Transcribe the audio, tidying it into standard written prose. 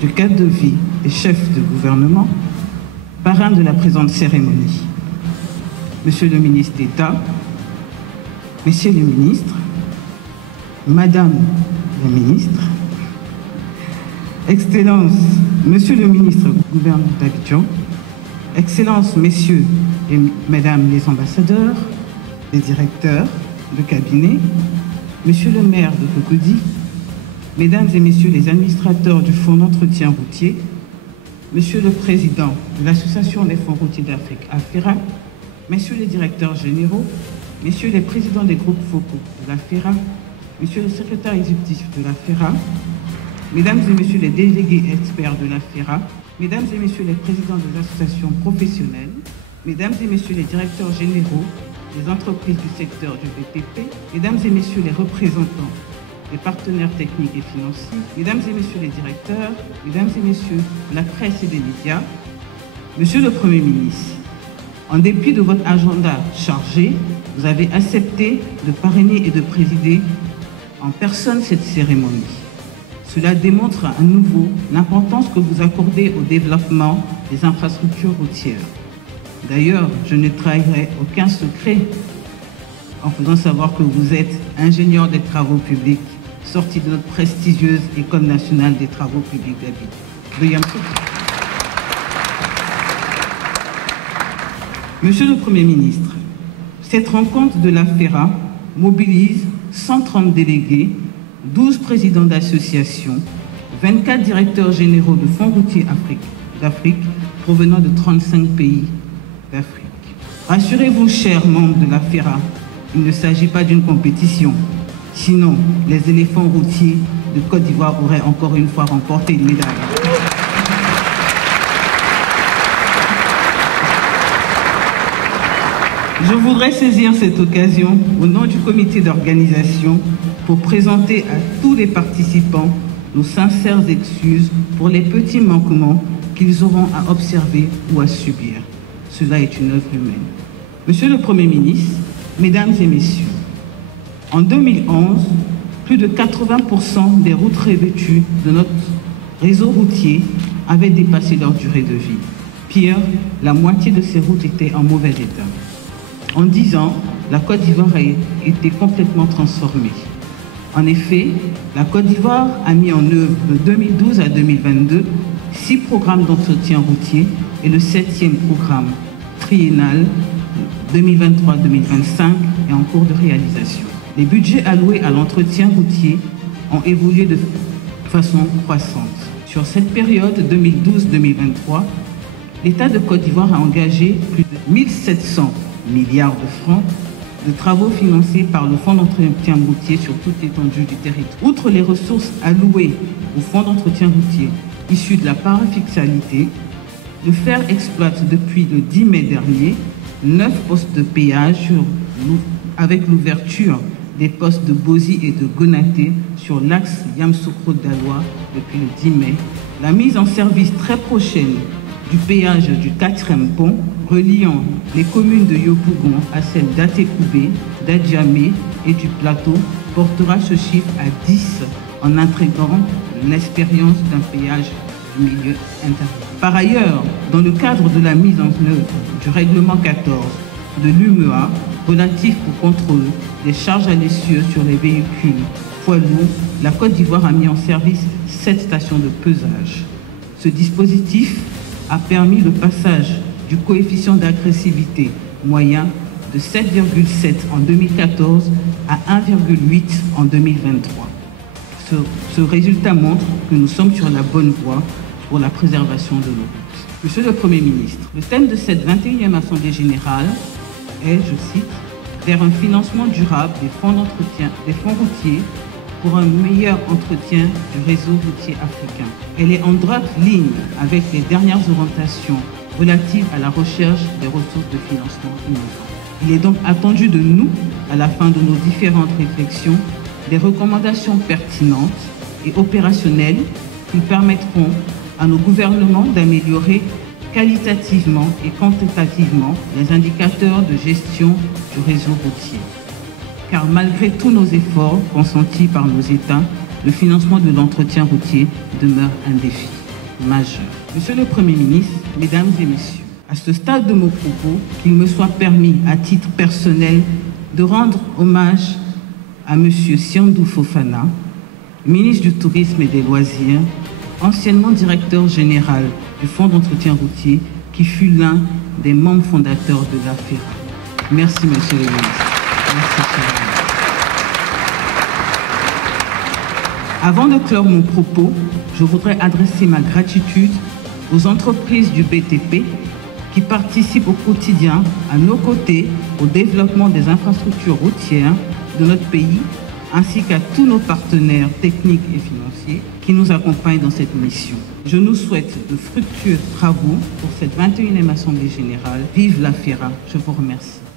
du cadre de vie et chef de gouvernement, parrain de la présente cérémonie. Monsieur le ministre d'État, Messieurs les ministres, Madame la ministre, Excellence, Monsieur le ministre gouverneur d'Abidjan, Excellences, Messieurs et Mesdames les ambassadeurs, les directeurs de cabinet, Monsieur le maire de Cocody, Mesdames et Messieurs les administrateurs du Fonds d'entretien routier, Monsieur le Président de l'Association des fonds routiers d'Afrique, AFERA, Messieurs les directeurs généraux, Messieurs les présidents des groupes focaux de l'AFERA, Monsieur le secrétaire exécutif de l'AFERA, Mesdames et Messieurs les délégués experts de l'AFERA, Mesdames et Messieurs les présidents des associations professionnelles, Mesdames et Messieurs les directeurs généraux des entreprises du secteur du BTP, Mesdames et Messieurs les représentants des partenaires techniques et financiers, Mesdames et Messieurs les directeurs, Mesdames et Messieurs la presse et des médias, Monsieur le Premier ministre, en dépit de votre agenda chargé, vous avez accepté de parrainer et de présider en personne cette cérémonie. Cela démontre à nouveau l'importance que vous accordez au développement des infrastructures routières. D'ailleurs, je ne trahirai aucun secret en faisant savoir que vous êtes ingénieur des travaux publics, sorti de notre prestigieuse École nationale des travaux publics d'Abidjan. Monsieur le Premier ministre, cette rencontre de l'AFERA mobilise 130 délégués, 12 présidents d'associations, 24 directeurs généraux de fonds routiers d'Afrique provenant de 35 pays d'Afrique. Rassurez-vous, chers membres de l'AFERA, il ne s'agit pas d'une compétition. Sinon, les éléphants routiers de Côte d'Ivoire auraient encore une fois remporté une médaille. Je voudrais saisir cette occasion au nom du comité d'organisation pour présenter à tous les participants nos sincères excuses pour les petits manquements qu'ils auront à observer ou à subir. Cela est une œuvre humaine. Monsieur le Premier ministre, Mesdames et Messieurs, en 2011, plus de 80% des routes revêtues de notre réseau routier avaient dépassé leur durée de vie. Pire, la moitié de ces routes étaient en mauvais état. En 10 ans, la Côte d'Ivoire a été complètement transformée. En effet, la Côte d'Ivoire a mis en œuvre de 2012 à 2022 6 programmes d'entretien routier et le 7e programme triennal 2023-2025 est en cours de réalisation. Les budgets alloués à l'entretien routier ont évolué de façon croissante. Sur cette période 2012-2023, l'État de Côte d'Ivoire a engagé plus de 1700 milliards de francs de travaux financés par le Fonds d'entretien routier sur toute l'étendue du territoire. Outre les ressources allouées au Fonds d'entretien routier issues de la parafiscalité, le FER exploite depuis le 10 mai dernier 9 postes de péage avec l'ouverture des postes de Bozi et de Gonaté sur l'axe Yamoussoukro-Daloa depuis le 10 mai, la mise en service très prochaine du péage du 4e pont reliant les communes de Yopougon à celles d'Atekoubé, d'Adjamé et du Plateau portera ce chiffre à 10 en intégrant l'expérience d'un péage du milieu intérieur. Par ailleurs, dans le cadre de la mise en œuvre du règlement 14 de l'UMEA relatif au contrôle des charges à l'essieu sur les véhicules poids lourds, la Côte d'Ivoire a mis en service 7 stations de pesage. Ce dispositif a permis le passage du coefficient d'agressivité moyen de 7,7 en 2014 à 1,8 en 2023. Ce résultat montre que nous sommes sur la bonne voie pour la préservation de nos routes. Monsieur le Premier ministre, le thème de cette 21e Assemblée générale est, je cite, « Vers un financement durable des fonds routiers pour un meilleur entretien du réseau routier africain ». Elle est en droite ligne avec les dernières orientations relatives à la recherche des ressources de financement innovantes. Il est donc attendu de nous, à la fin de nos différentes réflexions, des recommandations pertinentes et opérationnelles qui permettront à nos gouvernements d'améliorer qualitativement et quantitativement les indicateurs de gestion du réseau routier. Car malgré tous nos efforts consentis par nos États, le financement de l'entretien routier demeure un défi. majeur. Monsieur le Premier ministre, Mesdames et Messieurs, à ce stade de mon propos, qu'il me soit permis, à titre personnel, de rendre hommage à Monsieur Siandou Fofana, ministre du Tourisme et des Loisirs, anciennement directeur général du Fonds d'entretien routier, qui fut l'un des membres fondateurs de l'AFERA. Merci, Monsieur le ministre. Merci, cher ami. Avant de clore mon propos, je voudrais adresser ma gratitude aux entreprises du BTP qui participent au quotidien, à nos côtés, au développement des infrastructures routières de notre pays, ainsi qu'à tous nos partenaires techniques et financiers qui nous accompagnent dans cette mission. Je nous souhaite de fructueux travaux pour cette 21e Assemblée générale. Vive l'AFERA. Je vous remercie.